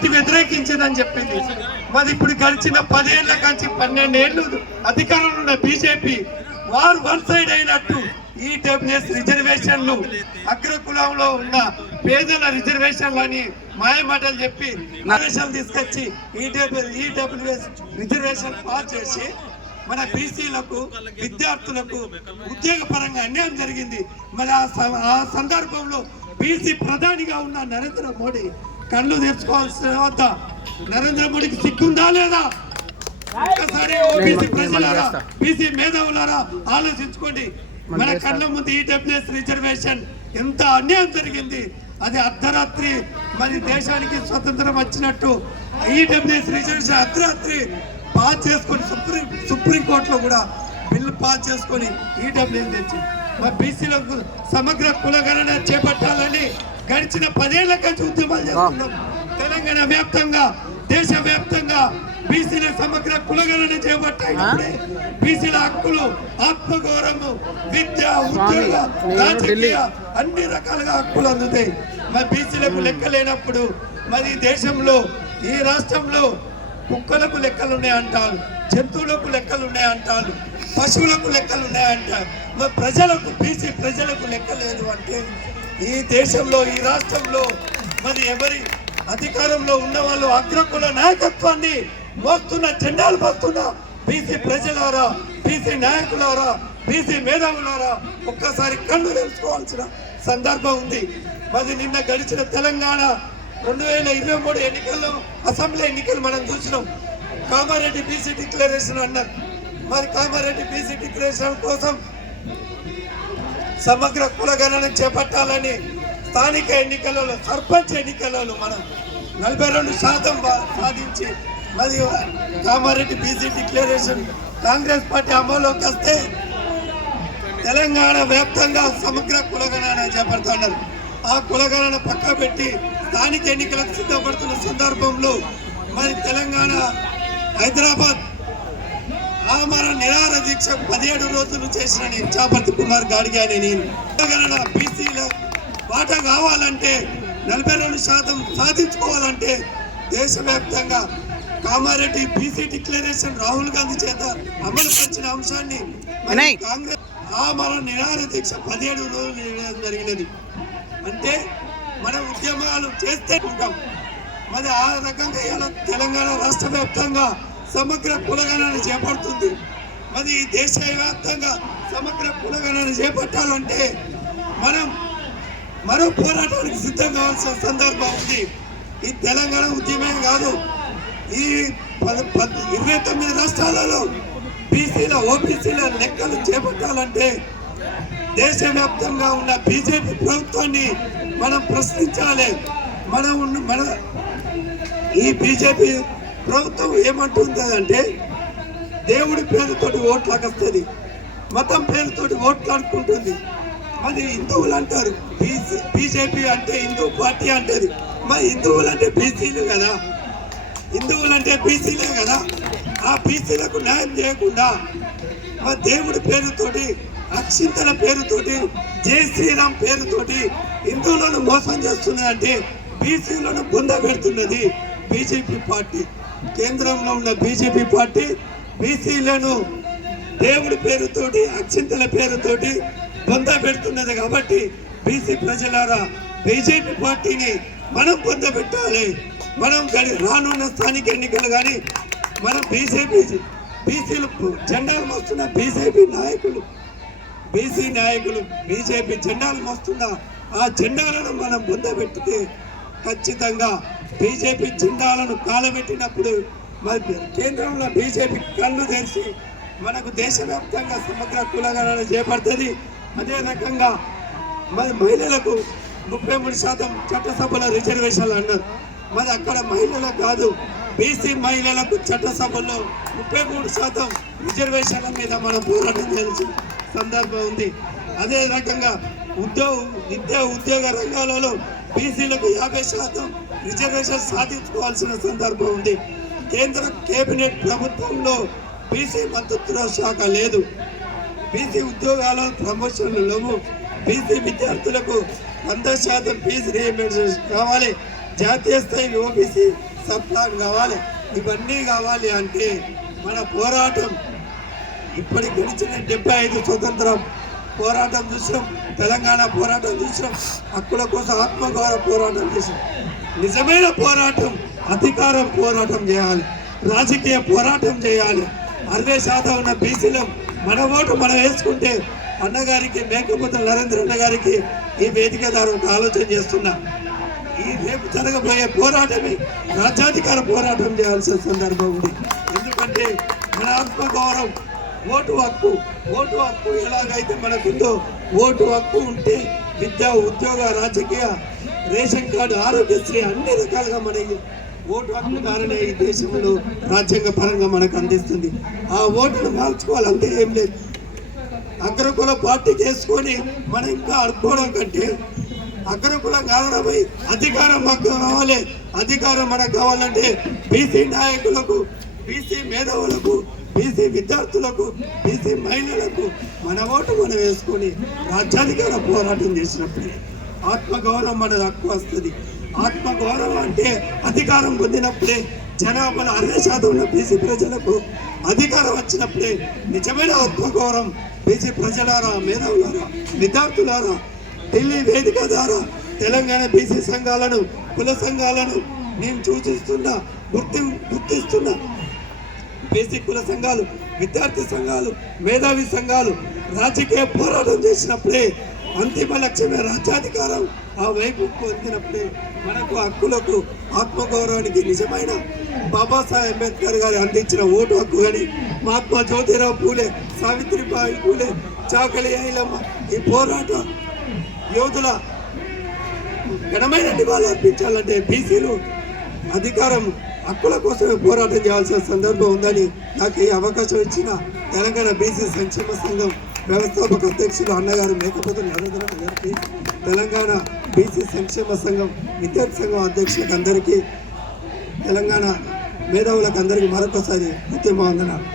Party వ్యతిరేకించిందని చెప్పింది. మరి ఇప్పుడు గడిచిన పదేళ్ళ కంచి పన్నెండేళ్ళు అధికారంలో ఉన్న బీజేపీ వారు వన్ సైడ్ అయినట్టు ఈ డబ్ల్యూఎస్ రిజర్వేషన్లు అగ్రకులంలో ఉన్న పేదల రిజర్వేషన్లు అని మాయమాటలు చెప్పి రిజర్వేషన్లు తీసుకొచ్చి ఈ ఈ డబ్ల్యూఎస్ రిజర్వేషన్ పాస్ చేసి మన బీసీలకు విద్యార్థులకు ఉద్యోగ పరంగా అన్యాయం జరిగింది. మరి ఆ స- ఆ సందర్భంలో బీసీ ప్రధానిగా ఉన్న నరేంద్ర మోడీ కళ్ళు తెచ్చుకోవాల్సిన వద్ద నరేంద్ర మోడీకి సిగ్గుందా లేదా? ఒక్కసారి ఓబీసీ ప్రజలారా బీసీ మేధావులారా ఆలోచించుకోండి. మన కళ్ళ ముందు ఈడబ్ల్యూఎస్ రిజర్వేషన్ ఎంత అన్యాయం జరిగింది. అది అర్ధరాత్రి మరి దేశానికి స్వతంత్రం వచ్చినట్టు ఈడబ్ల్యూఎస్ రిజర్వేషన్ అర్ధరాత్రి పాస్ చేసుకొని సుప్రీం సుప్రీం కోర్టులో కూడా బిల్లు పాస్ చేసుకొని ఈడబ్ల్యూఎస్ తెచ్చి మరి బీసీలకు సమగ్ర కులగణన చేపట్టాలని గడిచిన పదేళ్ళ కంచి ఉద్యమాలు చేస్తున్నాం. తెలంగాణ వ్యాప్తంగా దేశ వ్యాప్తంగా బీసీల సమగ్ర కులగణన చేపట్టాయినప్పుడే బీసీల హక్కులు ఆత్మగౌరవము విద్య ఉద్యోగ రాజకీయ అన్ని రకాలుగా హక్కులు అందుతాయి. మరి బీసీలకు లెక్క లేనప్పుడు మరి దేశంలో ఈ రాష్ట్రంలో కుక్కలకు లెక్కలు ఉన్నాయంటారు జంతువులకు లెక్కలు ఉన్నాయంటారు పశువులకు లెక్కలు ఉన్నాయంటారు మరి ప్రజలకు బీసీ ప్రజలకు లెక్క లేదు అంటే ఈ దేశంలో ఈ రాష్ట్రంలో మరి ఎవరి అధికారంలో ఉన్న వాళ్ళు అగ్రకుల నాయకత్వాన్ని మోస్తున్న జెండాలు మోస్తున్న బీసీ ప్రజలారా బీసీ నాయకులారా బీసీ మేధావులారా ఒక్కసారి కళ్ళు తెలుసుకోవాల్సిన సందర్భం ఉంది. మరి నిన్న గడిచిన తెలంగాణ రెండు వేల ఇరవై మూడు ఎన్నికల్లో అసెంబ్లీ ఎన్నికలు మనం చూసినాం. కామారెడ్డి బీసీ డిక్లరేషన్ అన్నారు. మరి కామారెడ్డి బీసీ డిక్లరేషన్ కోసం సమగ్ర కులగణన చేపట్టాలని స్థానిక ఎన్నికలలో సర్పంచ్ ఎన్నికలలో మనం నలభై రెండు శాతం సాధించి మరి Kamareddy BC declaration Congress party అమల్లోకి వస్తే తెలంగాణ వ్యాప్తంగా సమగ్ర కులగణన చేపడుతున్నారు. ఆ కులగణన పక్క పెట్టి స్థానిక ఎన్నికలకు సిద్ధపడుతున్న సందర్భంలో మరి తెలంగాణ హైదరాబాద్ ఆమర నిరార దీక్ష పదిహేడు రోజులు చేసిన నేను చాపర్తి కుమార్ గాడిగా అని నేను బీసీల వాటా కావాలంటే నలభై రెండు శాతం సాధించుకోవాలంటే దేశవ్యాప్తంగా కామారెడ్డి బీసీ డిక్లరేషన్ రాహుల్ గాంధీ చేత అమలు పరిచిన అంశాన్ని. కాంగ్రెస్ ఆమర నిరార దీక్ష పదిహేడు రోజులు జరిగినది. అంటే మన ఉద్యమాలు చేస్తే ఉంటాం. మరి ఆ రకంగా తెలంగాణ రాష్ట్ర వ్యాప్తంగా సమగ్ర పులగణాన్ని చేపడుతుంది. మరి దేశవ్యాప్తంగా సమగ్ర పులగణాన్ని చేపట్టాలంటే మనం మరో పోరాటానికి సిద్ధం కావాల్సిన సందర్భం ఉంది. ఈ తెలంగాణ ఉద్యమే కాదు ఈ పద- పద్- ఇరవై తొమ్మిది రాష్ట్రాలలో బీసీల ఓబీసీల లెక్కలు చేపట్టాలంటే దేశవ్యాప్తంగా ఉన్న బీజేపీ ప్రభుత్వాన్ని మనం ప్రశ్నించాలి. మనం మన ఈ బీజేపీ ప్రభుత్వం ఏమంటుంది అంటే దేవుడి పేరుతోటి ఓట్లు అగస్తుంది మతం పేరుతోటి ఓట్లు అనుకుంటుంది మరి హిందువులు అంటారు బీసీ బీజేపీ అంటే హిందూ పార్టీ అంటది. మరి హిందువులు అంటే బీసీలు కదా? హిందువులు అంటే బీసీలే కదా? ఆ బీసీలకు న్యాయం చేయకుండా మా దేవుడి పేరుతోటి అక్షింతల పేరుతోటి జై శ్రీరామ్ పేరుతోటి హిందువులను మోసం చేస్తున్నదంటే బీసీలను బొంద పెడుతున్నది బీజేపీ పార్టీ. కేంద్రంలో ఉన్న బీజేపీ పార్టీ బీసీలను దేవుడి పేరుతోటి అక్షింతల పేరుతోటి పొంద పెడుతున్నది కాబట్టి బీసీ ప్రజలారా బీజేపీ పార్టీని మనం పొందబెట్టాలి మనం కానీ రానున్న స్థానిక ఎన్నికలు కానీ మనం బీజేపీ బీసీలు జెండాలు మోస్తున్న బీజేపీ నాయకులు బీసీ నాయకులు బీజేపీ జెండాలు మోస్తున్న ఆ జెండాలను మనం పొందబెట్టితే ఖచ్చితంగా బీజేపీ జెండాలను కాలబెట్టినప్పుడు మరి కేంద్రంలో బీజేపీ కళ్ళు తెరిచి మనకు దేశవ్యాప్తంగా సమగ్ర కులగణన చేపడుతుంది. అదే రకంగా మరి మహిళలకు ముప్పై మూడు శాతం చట్టసభల రిజర్వేషన్లు అన్నారు. మరి అక్కడ మహిళలకు కాదు బీసీ మహిళలకు చట్టసభల్లో ముప్పై మూడు శాతం రిజర్వేషన్ల మీద మనం పోరాటం చేయాల్సిన సందర్భం ఉంది. అదే రకంగా ఉద్యోగ విద్యా ఉద్యోగ రంగాలలో బీసీలకు యాభై శాతం రిజర్వేషన్ సాధించుకోవాల్సిన సందర్భం ఉంది. కేంద్ర కేబినెట్ ప్రభుత్వంలో బీసీ మంత్రిత్వ శాఖ లేదు. బీసీ ఉద్యోగాల ప్రమోషన్లు లేవు. బీసీ విద్యార్థులకు వంద శాతం ఫీజు రీఎంబర్స్మెంట్ కావాలి. జాతీయ స్థాయి ఓబీసీ సప్లాన్ కావాలి. ఇవన్నీ కావాలి అంటే మన పోరాటం ఇప్పటి గడిచిన డెబ్బై ఐదు స్వతంత్రం. పోరాటం చూసినాం తెలంగాణ పోరాటం చూసినాం హక్కుల కోసం ఆత్మగౌరవ పోరాటం చేసినాం. నిజమైన పోరాటం అధికారం పోరాటం చేయాలి. రాజకీయ పోరాటం చేయాలి. అరవై శాతం ఉన్న బీసీలో మన ఓటు మనం వేసుకుంటే అన్నగారికి మేకపోతే నరేంద్ర అన్న గారికి ఈ వేదిక ద్వారా ఒక ఆలోచన చేస్తున్నా. ఈ రేపు జరగబోయే పోరాటమే రాజ్యాధికార పోరాటం చేయాల్సిన సందర్భం ఉంది. ఎందుకంటే మన ఆత్మగౌరవం ఓటు హక్కు ఓటు హక్కు ఎలాగైతే మనకుందో ఓటు హక్కు ఉంటే విద్య ఉద్యోగ రాజకీయ రేషన్ కార్డు ఆరోగ్యశ్రీ అన్ని రకాలుగా మనకి ఓటు హక్కు ద్వారానే ఈ దేశంలో రాజ్యాంగ పరంగా మనకు అందిస్తుంది. ఆ ఓటును మార్చుకోవాలంటే ఏం లేదు. అగ్రకుల పార్టీ చేసుకొని మనం ఇంకా అడుక్కోవడం కంటే అగ్రకులం కాదరా అధికారం మాకు కావాలి. అధికారం మనకు కావాలంటే బీసీ నాయకులకు బీసీ మేధావులకు బీసీ విద్యార్థులకు బీసీ మహిళలకు మన ఓటు మనం వేసుకొని రాజ్యాధికార పోరాటం చేసినప్పుడే ఆత్మగౌరవం మనది తక్కువ వస్తుంది. ఆత్మగౌరవం అంటే అధికారం పొందినప్పుడే జనాభాలో అరవై శాతం ఉన్న బీసీ ప్రజలకు అధికారం వచ్చినప్పుడే నిజమైన ఆత్మగౌరవం బీసీ ప్రజలారా మేధావులారా విద్యార్థులారా ఢిల్లీ వేదిక ద్వారా తెలంగాణ బీసీ సంఘాలను కుల సంఘాలను మేము సూచిస్తున్న గుర్తి గుర్తిస్తున్న బీసీ కుల సంఘాలు విద్యార్థి సంఘాలు మేధావి సంఘాలు రాజకీయ పోరాటం చేసినప్పుడే అంతిమ లక్ష్యమే రాజ్యాధికారం. ఆ వైపు పొందినప్పుడే మనకు హక్కులకు ఆత్మగౌరవానికి నిజమైన బాబాసాహెబ్ అంబేద్కర్ గారు అందించిన ఓటు హక్కు కానీ మహాత్మా జ్యోతిరావు పూలే సావిత్రిబాయి పూలే చాకలి ఐలమ్మ ఈ పోరాట యోధుల ఘనమైన నివాళులు అర్పించాలంటే బీసీలు అధికారం హక్కుల కోసమే పోరాటం చేయాల్సిన సందర్భం ఉందని నాకు ఈ అవకాశం ఇచ్చిన తెలంగాణ బీసీ సంక్షేమ సంఘం వ్యవస్థాపక అధ్యక్షుడు అన్నగారు మేకపోతే నరేంద్ర గారికి తెలంగాణ బీసీ సంక్షేమ సంఘం విద్యార్థి సంఘం అధ్యక్షులకు అందరికీ తెలంగాణ మేధావులకు అందరికీ మరొకసారి ఉద్యమ వందనాలు.